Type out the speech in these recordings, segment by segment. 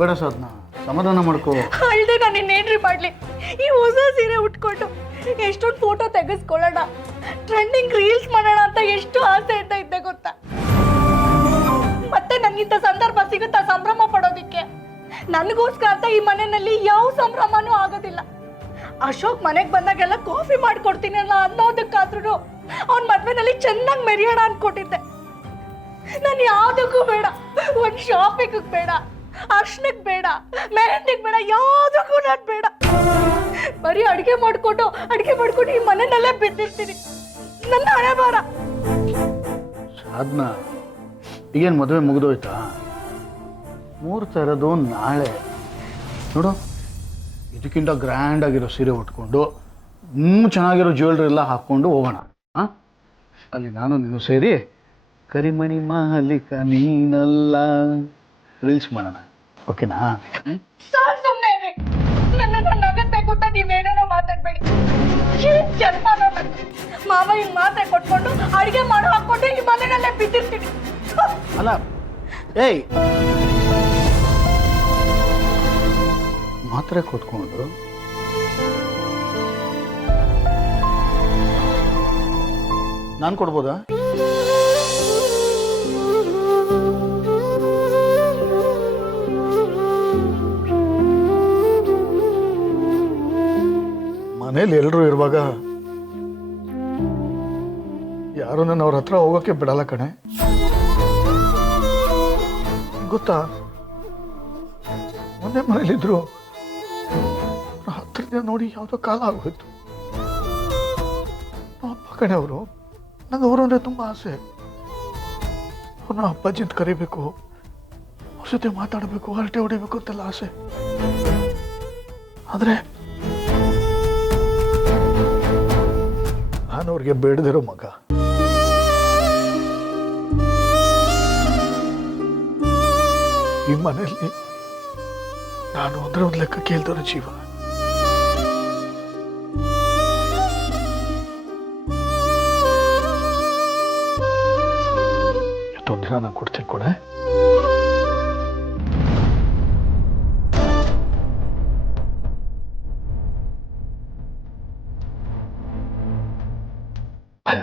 ಬೇಡ ಸಾಧನ, ಸಮಾಧಾನ ಮಾಡ್ಕೋ. ಅಳ್ದೆ ನಾನು ಇನ್ನೇನ್ರಿ ಮಾಡ್ಲಿ? ಈ ಹೊಸ ಸೀರೆ ಉಟ್ಕೊಂಡು ಎಷ್ಟೊಂದು ಫೋಟೋ ತೆಗೆಸ್ಕೊಳ್ಳೋಣ, ಟ್ರೆಂಡಿಂಗ್ ರೀಲ್ಸ್ ಮಾಡೋಣ ಅಂತ ಎಷ್ಟು ಆಸೆ ಅಂತ ಇದ್ದೆ ಗೊತ್ತಾ. ಮತ್ತೆ ನನಗಿಂತ ಸಂದರ್ಭ ಸಿಗುತ್ತಾ ಸಂಭ್ರಮ ಪಡೋದಿಕ್ಕೆ? ನನಗೋಸ್ಕರ ಅಂತ ಈ ಮನೆಯಲ್ಲಿ ಯಾವ ಸಂಭ್ರಮನೂ ಆಗೋದಿಲ್ಲ. ಅಶೋಕ್ ಮನೆಗೆ ಬಂದಾಗೆಲ್ಲ ಕಾಫಿ ಮಾಡ್ಕೊಡ್ತೀನಿ ಅಲ್ಲ ಅನ್ನೋದಕ್ಕಾದ್ರೂ ಅವ್ನ ಮದ್ವೆನಲ್ಲಿ ಚೆನ್ನಾಗಿ ಮೆರೆಯೋಣ ಅನ್ಕೊಟ್ಟಿದ್ದೆ. ನಾನು ಯಾವುದಕ್ಕೂ ಬೇಡ, ಒಂದು ಶಾಪಿಂಗ್ ಬೇಡ, ಅರ್ಶನಕ್ಕೆ ಬೇಡ, ಮೆಹಂದಿಗೆ ಬೇಡ, ಯಾವುದಕ್ಕೂ ನಾನು ಬೇಡ. ಬರೀ ಅಡುಗೆ ಮಾಡ್ಕೊಂಡು ಈ ಮನೆಯಲ್ಲೇ ಬಿದ್ದಿರ್ತೀನಿ. ನನ್ನ ಹಣೆ ಬಾರ. ಸಾಧನ, ಈಗೇನು ಮದುವೆ ಮುಗಿದೋಯ್ತಾ? ಮುಹೂರ್ತ ಇರೋದು ನಾಳೆ. ನೋಡು, ಇದಕ್ಕಿಂತ ಗ್ರ್ಯಾಂಡ್ ಆಗಿರೋ ಸೀರೆ ಉಟ್ಕೊಂಡು ಇನ್ನೂ ಚೆನ್ನಾಗಿರೋ ಜ್ಯುವೆಲ್ರಿ ಎಲ್ಲ ಹಾಕ್ಕೊಂಡು ಹೋಗೋಣ. ಹಾಂ, ಅಲ್ಲಿ ನಾನು ನೀನು ಸೇರಿ ಕರಿಮಣಿ ಮಾಲೀಕ ನೀನಲ್ಲ ರೀಲ್ಸ್ ಮಾಡೋಣ, ಓಕೆನಾ? ಸುಮ್ಮನೆ ನನ್ನನ್ನು ನಗಸ್ಬೇಕು ಅಂತ ನೀವೇನೇನೋ ಮಾತಾಡ್ಬೇಡಿ. ಜನ್ಮನೋ ಮಾವ ಹಿಂಗ್ ಮಾತ್ರೆ ಕೊಟ್ಕೊಂಡು ಅಡಿಗೆ ಮಾಡೋ ಹಾಕೊಂಡು ಈ ಮನೆಯಲ್ಲೇ ಬಿದ್ದಿರ್ತೀನಿ. ಅಲ್ಲ, ಏಯ್, ಮಾತ್ರೆ ಕೊಟ್ಕೊಂಡು ನಾನು ಕೊಡ್ಬೋದಾ? ಮನೇಲಿ ಎಲ್ಲರೂ ಇರುವಾಗ ಯಾರು ನನ್ನ ಅವ್ರ ಹತ್ರ ಹೋಗೋಕ್ಕೆ ಬಿಡಲ್ಲ ಕಣೆ. ಗೊತ್ತಾ, ಮೊನ್ನೆ ಮನೇಲಿದ್ರು ಹತ್ತಿರದಿಂದ ನೋಡಿ ಯಾವುದೋ ಕಾಲ ಆಗೋಯ್ತು. ನಮ್ಮ ಅಪ್ಪ ಕಣೆ ಅವರು, ನನಗೆ ಅವರು ಅಂದರೆ ತುಂಬ ಆಸೆ. ಅವ್ರನ್ನ ಅಪ್ಪಾಜಿ ಅಂತ ಕರಿಬೇಕು, ಅವ್ರ ಜೊತೆ ಮಾತಾಡಬೇಕು, ಹರಟೆ ಹೊಡಿಬೇಕು ಅಂತೆಲ್ಲ ಆಸೆ. ಆದರೆ ನಾನು ಅವ್ರಿಗೆ ಬೇಡದಿರೋ ಮಗ. ಈ ಮನೆಯಲ್ಲಿ ನಾನು ಅಂದ್ರೆ ಒಂದು ಲೆಕ್ಕ ಕೇಳ್ದವರ ಜೀವ. ಎಷ್ಟೊಂದು ದಿನ ನಾನು ಕೊಡ್ತೀನಿ ಕೊಡೆ.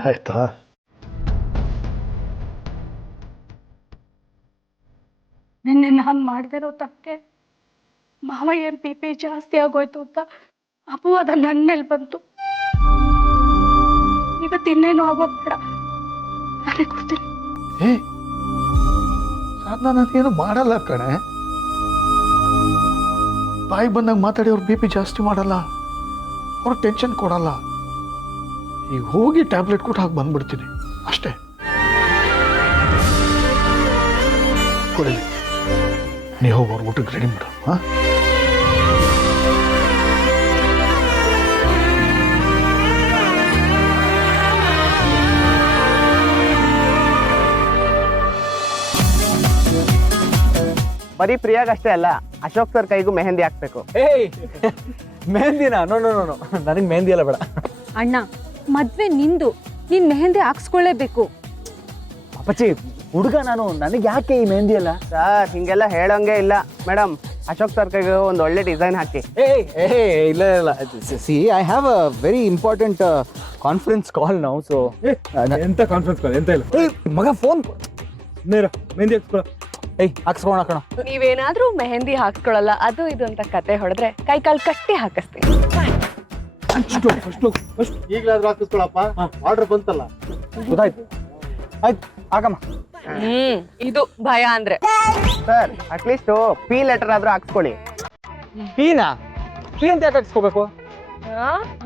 ಆಯ್ತಾ? ನಿನ್ನೆ ನಾನು ಮಾಡದಿರೋ ತಪ್ಪೆ ಮಾವ ಏನ್ BP ಜಾಸ್ತಿ ಆಗೋಯ್ತು ಅಂತ ಅಪವಾದ ನನ್ನ ಮೇಲೆ ಬಂತು. ಇವತ್ತು ಇನ್ನೇನು ಆಗೋದ್ ಬೇಡ, ನಾನೇ ಕೊಡ್ತೀನಿ. ಏ ಸಾಧನ, ನಾನೇನು ಮಾಡಲ್ಲ ಕಣೆ. ಬಾಯಿಗೆ ಬಂದಾಗ ಮಾತಾಡಿ ಅವ್ರ BP ಜಾಸ್ತಿ ಮಾಡಲ್ಲ, ಅವ್ರಿಗೆ ಟೆನ್ಷನ್ ಕೊಡಲ್ಲ. ಈಗ ಹೋಗಿ ಟ್ಯಾಬ್ಲೆಟ್ ಕೊಟ್ಟು ಹಾಕಿ ಬಂದ್ಬಿಡ್ತೀನಿ ಅಷ್ಟೇ. ಕೊಡಲಿ, ನೀ ಹೋಗಿ ಅವ್ರ ಊಟಕ್ಕೆ ರೆಡಿ ಮಾಡು. ಹಾಂ, ಬರೀ ಪ್ರಿಯಾಗಷ್ಟೇ ಅಲ್ಲ, ಅಶೋಕ್ ಸರ್ ಕೈಗೂ ಮೆಹಂದಿ ಹಾಕ್ಬೇಕು. ಏಯ್, ಮೆಹಂದಿನಾ? ನೋ ನೋ ನೋ, ನನಗೆ ಮೆಹಂದಿ ಎಲ್ಲ ಬೇಡ. ಅಣ್ಣ, ಮದ್ವೆ ನಿಂದು, ನೀನ್ ಮೆಹಂದಿ ಹಾಕ್ಸ್ಕೊಳ್ಳೇಬೇಕು. ಅಪ್ಪಚ್ಚಿ, ಹುಡುಗ ನಾನು, ನನಗೆ ಯಾಕೆ ಈ ಮೆಹಂದಿ ಎಲ್ಲ? ಸರ್ ಹಿಂಗೆಲ್ಲ ಹೇಳೋಂಗೆ ಇಲ್ಲ. ಮೇಡಮ್, ಅಶೋಕ್ ಸರ್ ಕೈಗೆ ಒಂದು ಒಳ್ಳೆ ಡಿಸೈನ್ ಹಾಕಿ. ಏಯ್ ಏಯ್, ಇಲ್ಲ ಇಲ್ಲ, C I have a very important conference call ನಾವು. ಸೊ ಎಂತ ಕಾನ್ಫರೆನ್ಸ್ ಕಾಲ್? ಎಂತ ಇಲ್ಲ. ಏಯ್ ಮಗ, ಫೋನ್ ನೇರ ಮೆಹಂದಿ ಹಾಕ್ಸ್ಕೊಳ. ಏಯ್ ಹಾಕ್ಸ್ಕೊಳ ಕಣ. ನೀವೇನಾದ್ರೂ ಮೆಹಂದಿ ಹಾಕ್ಸ್ಕೊಳಲ್ಲ, ಅದು ಇದು ಅಂತ ಕತೆ ಹೊಡೆದ್ರೆ ಕೈ ಕಾಲು ಕಟ್ಟಿ ಹಾಕಿಸ್ತೀನಿ. ಫಸ್ಟ್ ಈಗಲಾದ್ರೂ ಹಾಕಿಸ್ಕೊಳಪ್ಪ, ಆರ್ಡರ್ ಬಂತಲ್ಲ. ಗೊತ್ತಾಯ್ತು, ಆಯ್ತು ಆಗಮ್ಮ. ಇದು ಭಯ ಅಂದ್ರೆ. ಸರ್, ಅಟ್ಲೀಸ್ಟ್ P ಲೆಟರ್ ಆದ್ರೂ ಹಾಕ್ಸ್ಕೊಳ್ಳಿ. ಪೀನಾ? ಪೀ ಅಂತ ಯಾಕೆ ಹಾಕ್ಸ್ಕೋಬೇಕು?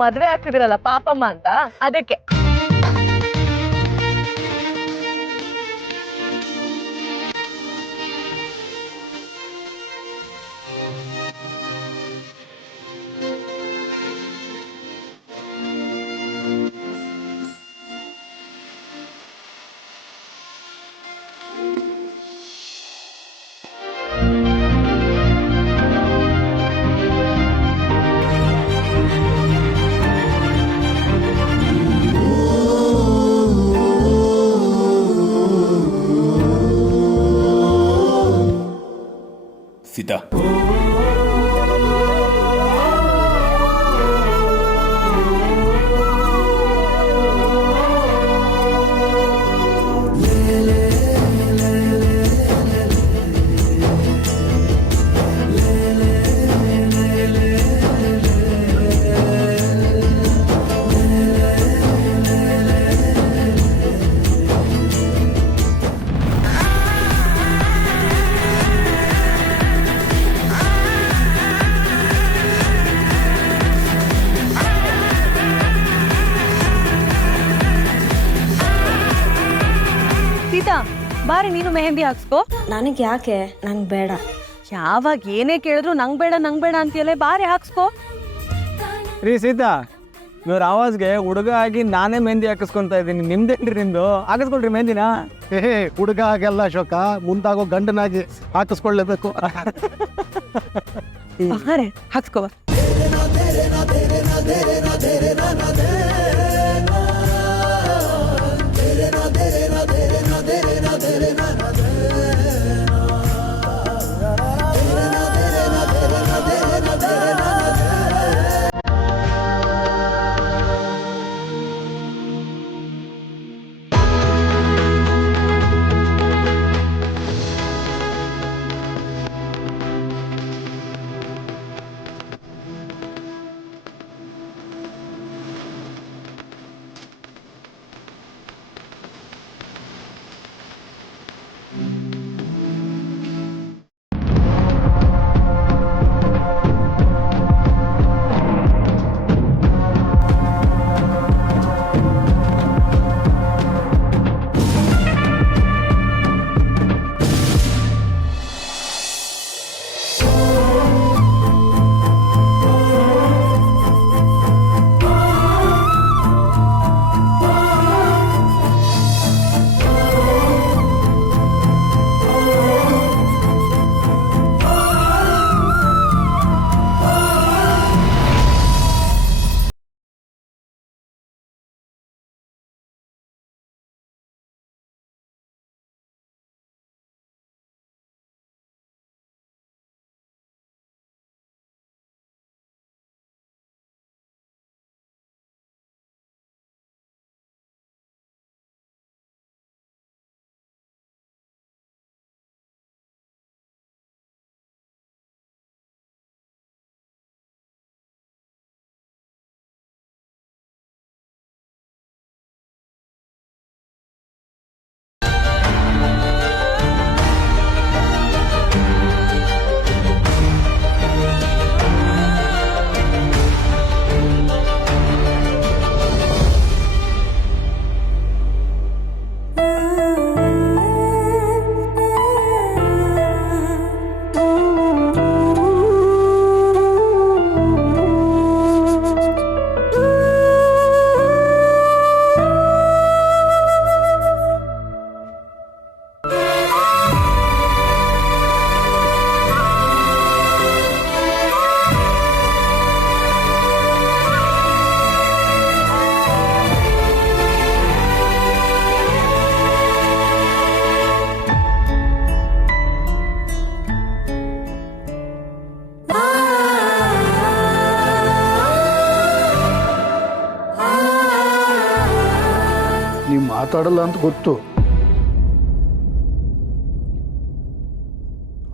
ಮದ್ವೆ ಆಗ್ತಿದಿರಲ್ಲ ಪಾಪಮ್ಮ ಅಂತ, ಅದಕ್ಕೆ. ಸೀತಾ, ಬಾರಿ ನೀನು ಮೆಹಂದಿ ಹಾಕ್ಸ್ಕೋ. ನನಗೆ ಯಾಕೆ? ನಂಗೆ ಬೇಡ. ಯಾವಾಗ ಏನೇ ಕೇಳಿದ್ರು ನಂಗೆ ಬೇಡ ಅಂತೀಯಲ್ಲ, ಬಾರಿ ಹಾಕ್ಸ್ಕೋ. ರೀ ಸೀತಾ, ಇವ್ರ ಆವಾಜ್ಗೆ ಹುಡುಗ ಆಗಿ ನಾನೇ ಮೆಹಂದಿ ಹಾಕಿಸ್ಕೊಂತ ಇದ್ದೀನಿ. ನಿಮ್ದೇನ್ರಿ ನಿಮ್ದು? ಹಾಕಿಸ್ಕೊಳ್ರಿ ಮೆಹಂದಿನ. ಹುಡುಗ ಆಗಲ್ಲ ಅಶೋಕ, ಮುಂದಾಗೋ ಗಂಡನಾಗಿ ಹಾಕಿಸ್ಕೊಳ್ಳೇಬೇಕು. ಬಾರೆ ಹಾಕ್ಸ್ಕೋ. ನೀವು ಮಾತಾಡಲ್ಲ ಅಂತ ಗೊತ್ತು,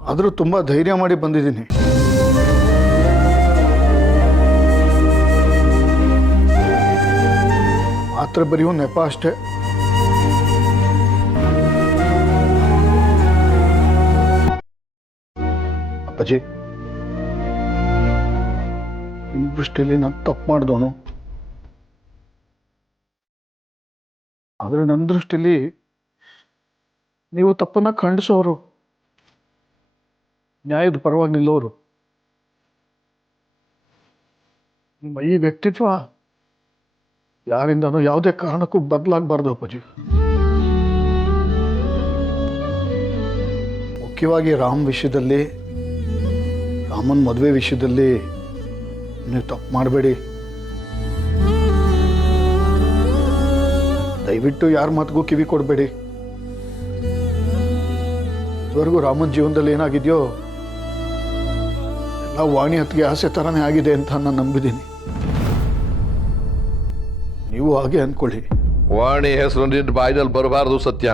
ಆದರೂ ತುಂಬ ಧೈರ್ಯ ಮಾಡಿ ಬಂದಿದ್ದೀನಿ. ಮಾತ್ರ ಬರೆಯೋ ನೆಪ ಅಷ್ಟೇ. ಅಪ್ಪಾಜಿ, ನಿಮ್ಮ ದೃಷ್ಟಿಯಲ್ಲಿ ನಾನು ತಪ್ಪು ಮಾಡಿದವನು, ಆದರೆ ನನ್ನ ದೃಷ್ಟಿಯಲ್ಲಿ ನೀವು ತಪ್ಪನ್ನ ಖಂಡಿಸೋರು, ನ್ಯಾಯದ ಪರವಾಗಿ ನಿಲ್ಲೋರು. ನಿಮ್ಮ ಈ ವ್ಯಕ್ತಿತ್ವ ಯಾರಿಂದನೂ ಯಾವುದೇ ಕಾರಣಕ್ಕೂ ಬದಲಾಗಬಾರ್ದು ಅಪ್ಪಾಜಿ. ಮುಖ್ಯವಾಗಿ ರಾಮ್ ವಿಷಯದಲ್ಲಿ, ರಾಮನ್ ಮದುವೆ ವಿಷಯದಲ್ಲಿ ನೀವು ತಪ್ಪು ಮಾಡಬೇಡಿ. ದಯವಿಟ್ಟು ಯಾರ ಮಾತಿಗೂ ಕಿವಿ ಕೊಡಬೇಡಿ. ಇದುವರೆಗೂ ರಾಮನ್ ಜೀವನದಲ್ಲಿ ಏನಾಗಿದೆಯೋ ಎಲ್ಲ ವಾಣಿ ಹತ್ತಿಗೆ ಆಸೆ ಥರನೇ ಆಗಿದೆ ಅಂತ ನಾನು ನಂಬಿದ್ದೀನಿ. ನೀವು ಹಾಗೆ ಅಂದ್ಕೊಳ್ಳಿ. ವಾಣಿ ಹೆಸರು ನಿನ್ನ ಬಾಯಿನಲ್ಲಿ ಬರಬಾರ್ದು ಸತ್ಯ.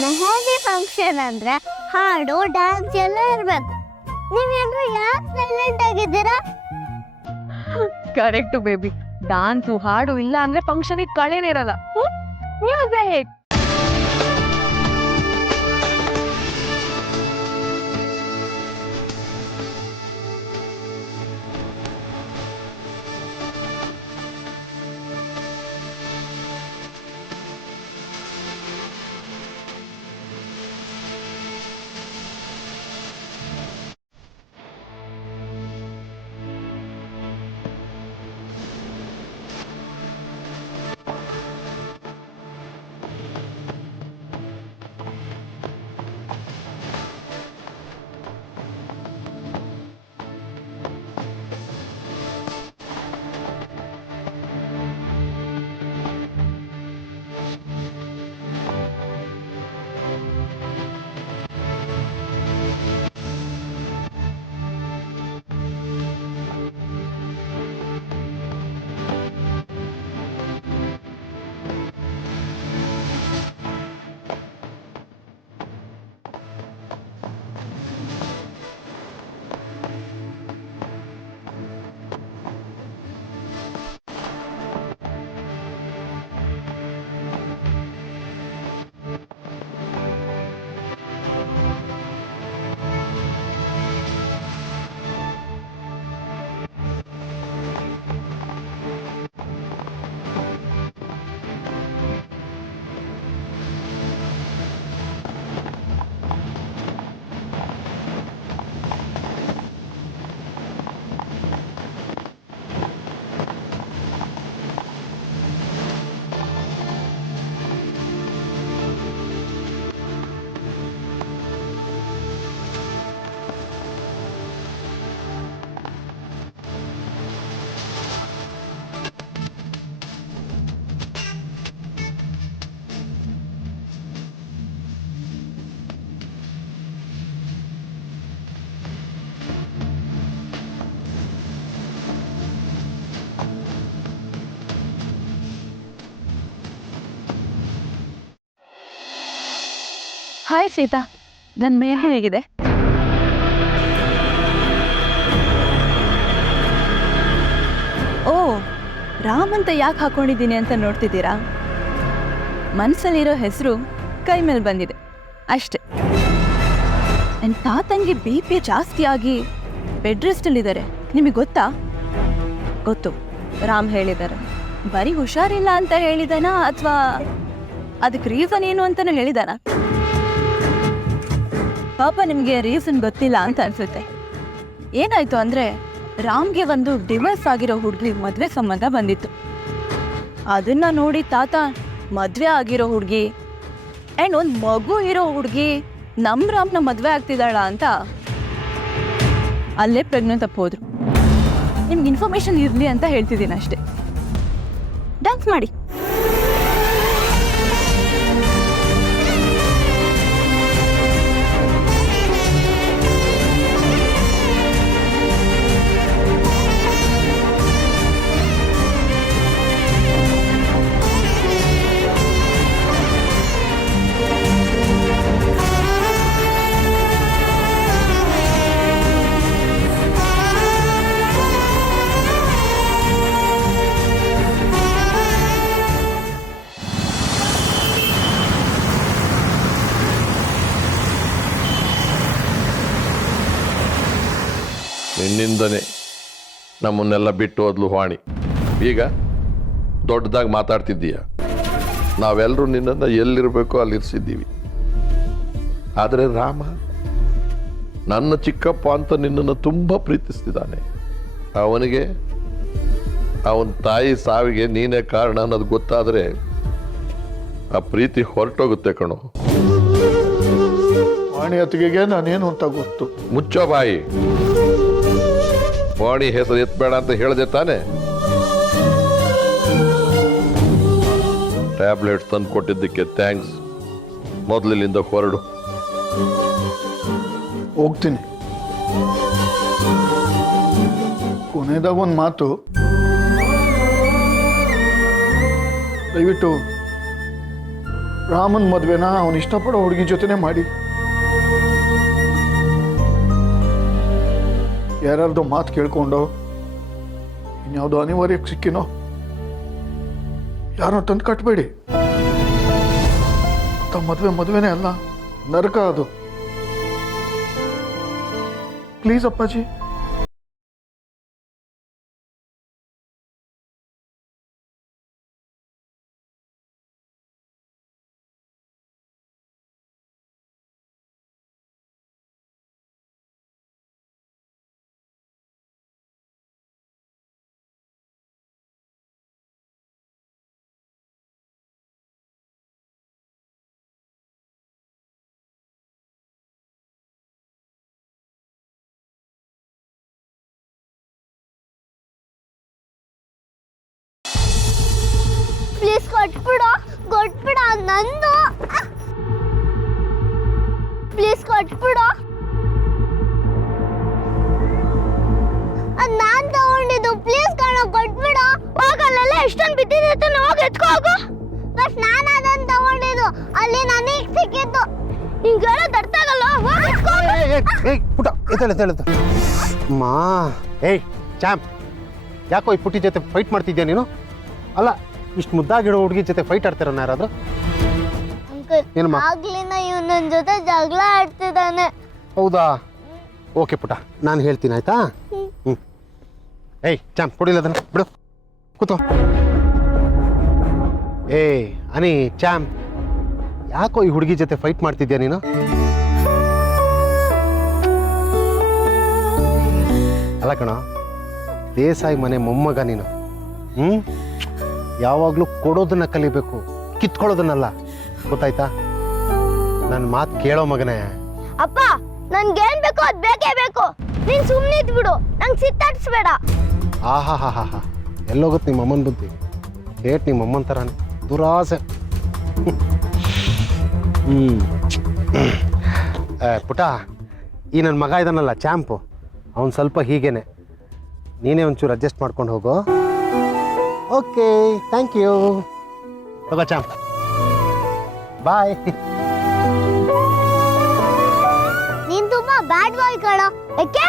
ಮೆಹಂದಿ ಫಂಕ್ಷನ್ ಅಂದ್ರೆ ಹಾಡು ಡ್ಯಾನ್ಸ್ ಎಲ್ಲ ಇರ್ಬೇಕು. ನೀವೇನ್ರು ಯಾಕೆ ಸೈಲೆಂಟ್ ಆಗಿದ್ದೀರಾ? ಕರೆಕ್ಟು ಬೇಬಿ, ಡಾನ್ಸು ಹಾಡು ಇಲ್ಲ ಅಂದ್ರೆ ಫಂಕ್ಷನ್ ಕಳೆನೇ ಇರಲ್ಲ. ಮ್ಯೂಸಿಕ್ ಹಾಯ್ ಸೀತಾ, ನನ್ನ ಮೇಲೆ ಹೇಗಿದೆ? ಓ, ರಾಮ್ ಅಂತ ಯಾಕೆ ಹಾಕೊಂಡಿದ್ದೀನಿ ಅಂತ ನೋಡ್ತಿದ್ದೀರಾ? ಮನಸ್ಸಲ್ಲಿರೋ ಹೆಸರು ಕೈ ಮೇಲೆ ಬಂದಿದೆ ಅಷ್ಟೆ. ನನ್ನ ತಾತಂಗೆ BP ಜಾಸ್ತಿ ಆಗಿ ಬೆಡ್ ರೆಸ್ಟಲ್ಲಿದ್ದಾರೆ. ನಿಮಗೆ ಗೊತ್ತಾ? ಗೊತ್ತು, ರಾಮ್ ಹೇಳಿದ್ದಾರೆ. ಬರೀ ಹುಷಾರಿಲ್ಲ ಅಂತ ಹೇಳಿದಾನ ಅಥವಾ ಅದಕ್ಕೆ ರೀಸನ್ ಏನು ಅಂತಲೂ ಹೇಳಿದಾನ? ಪಾಪ ನಿಮಗೆ ರೀಸನ್ ಗೊತ್ತಿಲ್ಲ ಅಂತ ಅನ್ಸುತ್ತೆ. ಏನಾಯ್ತು ಅಂದರೆ, ರಾಮ್ಗೆ ಒಂದು ಡಿವೋರ್ಸ್ ಆಗಿರೋ ಹುಡುಗಿ ಮದುವೆ ಸಂಬಂಧ ಬಂದಿತ್ತು. ಅದನ್ನು ನೋಡಿ ತಾತ ಮದುವೆ ಆಗಿರೋ ಹುಡುಗಿ ಆ್ಯಂಡ್ ಒಂದು ಮಗು ಇರೋ ಹುಡುಗಿ ನಮ್ಮ ರಾಮ್ನ ಮದುವೆ ಆಗ್ತಿದ್ದಾಳ ಅಂತ ಅಲ್ಲೇ ಪ್ರಜ್ಞೆ ತಪ್ಪೋದ್ರು. ನಿಮ್ಗೆ ಇನ್ಫಾರ್ಮೇಷನ್ ಇರಲಿ ಅಂತ ಹೇಳ್ತಿದ್ದೀನಿ ಅಷ್ಟೇ. ಡ್ಯಾನ್ಸ್ ಮಾಡಿ. ನಿನ್ನಿಂದನೇ ನಮ್ಮನ್ನೆಲ್ಲ ಬಿಟ್ಟು ಹೋದ್ಲು ವಾಣಿ. ಈಗ ದೊಡ್ಡದಾಗಿ ಮಾತಾಡ್ತಿದ್ದೀಯ. ನಾವೆಲ್ಲರೂ ನಿನ್ನನ್ನು ಎಲ್ಲಿರಬೇಕೋ ಅಲ್ಲಿರಿಸಿದ್ದೀವಿ. ಆದರೆ ರಾಮ ನನ್ನ ಚಿಕ್ಕಪ್ಪ ಅಂತ ನಿನ್ನನ್ನು ತುಂಬ ಪ್ರೀತಿಸ್ತಿದ್ದಾನೆ. ಅವನಿಗೆ ಅವನ ತಾಯಿ ಸಾವಿಗೆ ನೀನೇ ಕಾರಣ ಅನ್ನೋದು ಗೊತ್ತಾದರೆ ಆ ಪ್ರೀತಿ ಹೊರಟೋಗುತ್ತೆ ಕಣೋ. ವಾಣಿ ಅತ್ತಿಗೆಗೆ ನಾನೇನು ಅಂತ ಗೊತ್ತು. ಮುಚ್ಚೋ ಬಾಯಿ. ವಾಣಿ ಹೆಸರು ಎತ್ತಬೇಡ ಅಂತ ಹೇಳಿದೆ ತಾನೆ. ಟ್ಯಾಬ್ಲೆಟ್ಸ್ ತಂದು ಕೊಟ್ಟಿದ್ದಕ್ಕೆ ಥ್ಯಾಂಕ್ಸ್. ಮೊದಲಿನಿಂದ ಹೊರಡು. ಹೋಗ್ತೀನಿ. ಕೊನೆಯದಾಗ ಒಂದು ಮಾತು, ದಯವಿಟ್ಟು ರಾಮನ್ ಮದುವೆನ ಅವನು ಇಷ್ಟಪಡೋ ಹುಡುಗಿ ಜೊತೆನೇ ಮಾಡಿ. ಯಾರ್ಯಾರ್ದೋ ಮಾತು ಕೇಳ್ಕೊಂಡು ಇನ್ಯಾವುದೋ ಅನಿವಾರ್ಯಕ್ಕೆ ಸಿಕ್ಕಿನೋ ಯಾರೋ ತಂದು ಕಟ್ಟಬೇಡಿ. ಮದುವೆನೇ ಅಲ್ಲ, ನರಕ ಅದು. ಪ್ಲೀಸ್ ಅಪ್ಪಾಜಿ. ಪ್ಲೀಸ್ ಕೊಟ್ಬಿಡ ನಂದು. ಪ್ಲೀಸ್ ಕೊಟ್ಬಿಡ. ಅದ್ ನಾನ್ ತಗೊಂಡಿದ್ದು. ಪ್ಲೀಸ್ ಕಣ ಕೊಟ್ಬಿಡ. ಹೋಗಲ್ಲ, ಎಷ್ಟೊಂದು ಬಿದ್ದಿದೆ, ಹೋಗಿ ಎತ್ಕೋ ಹೋಗು. ಬಸ್ ನಾನು ಅದನ್ನ ತಗೊಂಡಿದ್ದು, ಅಲ್ಲಿ ನನಗೆ ಸಿಕ್ಕಿತ್ತು. ಹಿಂಗೆಲ್ಲ ತರ್ತಾಗಲ್ಲ. ಪುಟ ಎತ್ತಳ ಮಾ. ಏಯ್ ಚಾಂಪ್, ಯಾಕೋ ಈ ಪುಟ್ಟಿ ಜೊತೆ ಫೈಟ್ ಮಾಡ್ತಿದ್ಯಾ ನೀನು? ಅಲ್ಲ, ಇಷ್ಟು ಮುದ್ದಾಗಿಡೋ ಹುಡುಗಿ ಜೊತೆ ಫೈಟ್ ಆಡ್ತಾರ ಯಾರಾದ್ರೂ? ಅಂಕಲ್, ಆಗ್ಲಿಂದ ಇವ್ ನನ್ನ ಜೊತೆ ಜಗಳ ಆಡ್ತಿದ್ದಾನೆ. ಹೌದಾ? ಓಕೆ ಪುಟ, ನಾನು ಹೇಳ್ತೀನಿ ಆಯ್ತಾ? ಏಯ್ ಚಾಂಪ್, ಕೊಡಿಲ್ಲ ಅದನ್ನ, ಬಿಡು, ಕೂತು. ಏಯ್ ಅನಿ, ಚಾಂಪ್, ಯಾಕೋ ಈ ಹುಡುಗಿ ಜೊತೆ ಫೈಟ್ ಮಾಡ್ತಿದ್ಯಾ ನೀನು? ಅಲ್ಲ ಕಣ, ದೇಸಾಯಿ ಮನೆ ಮೊಮ್ಮಗ ನೀನು. ಯಾವಾಗಲೂ ಕೊಡೋದನ್ನ ಕಲಿಬೇಕು, ಕಿತ್ಕೊಳ್ಳೋದನ್ನಲ್ಲ. ಗೊತ್ತಾಯ್ತಾ? ನನ್ನ ಮಾತು ಕೇಳೋ ಮಗನೇ. ಅಪ್ಪ, ನನ್ಗೇನ್ ಬೇಕೋ ಅದ್ ಬೇಕೇ ಬೇಕು. ನೀನ್ ಸುಮ್ಮನೆ ಇದ್ಬಿಡು, ನಂಗೆ ಸಿಟ್ಟಾಡ್ಸ್ಬೇಡ. ಆಹಾ, ಎಲ್ಲೋಗುತ್ತೆ ನಿಮ್ಮ ಅಮ್ಮನ ಬುದ್ಧಿ? ಏಟ್ ನಿಮ್ಮ ಅಮ್ಮನ ಥರಾನೆ ದುರಾಸೆ. ಪುಟ, ಈ ನನ್ನ ಮಗ ಇದಾನಲ್ಲ ಚಾಂಪು, ಅವನು ಸ್ವಲ್ಪ ಹೀಗೇನೆ. ನೀನೇ ಒಂಚೂರು ಅಡ್ಜಸ್ಟ್ ಮಾಡ್ಕೊಂಡು ಹೋಗೋ. Okay, thank you. ತಗೋ ಚಾಂಪ್, ಬಾಯ್. ಬ್ಯಾಡ್ ಬಾಯ್ ಕಣೋ. ಯಾಕೆ?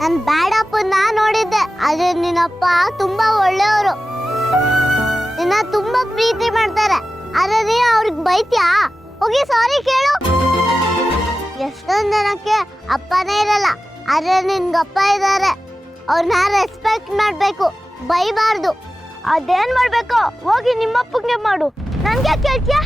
ನಾನು ಬ್ಯಾಡ್ ಅಪ್ಪನ್ನ ನೋಡಿದ್ದೆ, ಆದ್ರೆ ನಿನ್ನಪ್ಪ ತುಂಬಾ ಒಳ್ಳೆಯವರು. ನಿನ್ನ ತುಂಬಾ ಪ್ರೀತಿ ಮಾಡ್ತಾರೆ, ಆದ್ರೆ ನೀ ಅವ್ರಿಗೆ ಬೈತ್ಯಾ? ಹೋಗಿ ಸಾರಿ ಕೇಳು. ಎಷ್ಟೊಂದ್ ಜನಕ್ಕೆ ಅಪ್ಪನೇ ಇರಲ್ಲ, ಆದ್ರೆ ನಿನ್ಗಪ್ಪ ಇದ್ದಾರೆ. ಅವ್ರನ್ನ ರೆಸ್ಪೆಕ್ಟ್ ಮಾಡ್ಬೇಕು, ಬೈಬಾರ್ದು. ಅದೇನ್ ಮಾಡ್ಬೇಕು ಹೋಗಿ ನಿಮ್ಮಪ್ಪಗೆ ಮಾಡು, ನನ್ಗೆ ಕೇಳ್ತೀಯಾ?